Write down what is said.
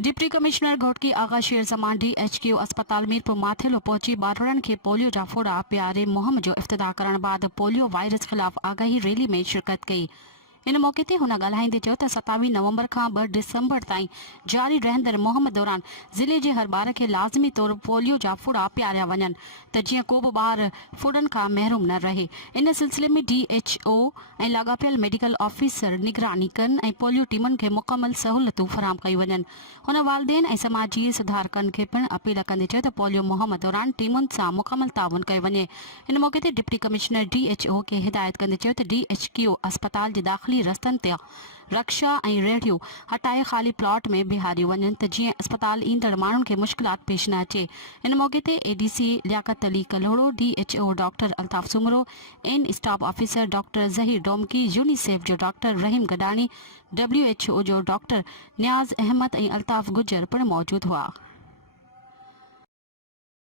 Deputy commissioner Ghotki आगा शेर जमान DHQ अस्पताल मीरपुर माथेलो पहुंची बारड़न के पोलियो जा फोड़ा प्यारे मुहिम जो इफ्तिताह करण बाद पोलियो वायरस खिलाफ आगाही रैली में शिरकत कई। इन मौके ते हुन ॻाल्हाईंदे चयो त 27 नवंबर खां 2 डिसंबर ताईं जारी रहंदड़ मुहिम दौरान ज़िले जे हर ॿार खे लाज़मी तौर पोलियो जा फुड़ा पियारिया वञनि त जीअं को बि ॿार फुड़नि खां महरूम न रहे। इन सिलसिले में DHO ऐं लाॻापियल मेडिकल ऑफिसर निगरानी कनि ऐं पोलियो टीमुनि खे मुकमल सहूलियतूं फराहम कयूं वञनि। हुन वालदेन ऐं समाजी सुधारकनि खे पिणु अपील कंदे चयो त पोलियो मुहिम दौरान टीमुनि सां मुकमल ताउन कयो वञे। इन मौके ते डिप्टी कमिश्नर DHO खे हिदायत कंदे चयो त DHQ अस्पताल जे दाख़िली रस्तनि ते रक्षा ऐं रेहड़ियूं हटाए ख़ाली प्लॉट में बिहारियूं वञनि त जीअं अस्पताल ईंदड़ माण्हुनि खे मुश्किलात पेश न अचे। इन मौके ते ADC Liaquat Ali Kalhoro, DHO doctor Altaf Soomro, एन staff officer doctor Zaheer Domki, UNICEF जो डॉक्टर रहीम गडानी, WHO जो डॉक्टर नियाज़ अहमद ऐं अल्ताफ गुजर पिणु मौजूद हुआ।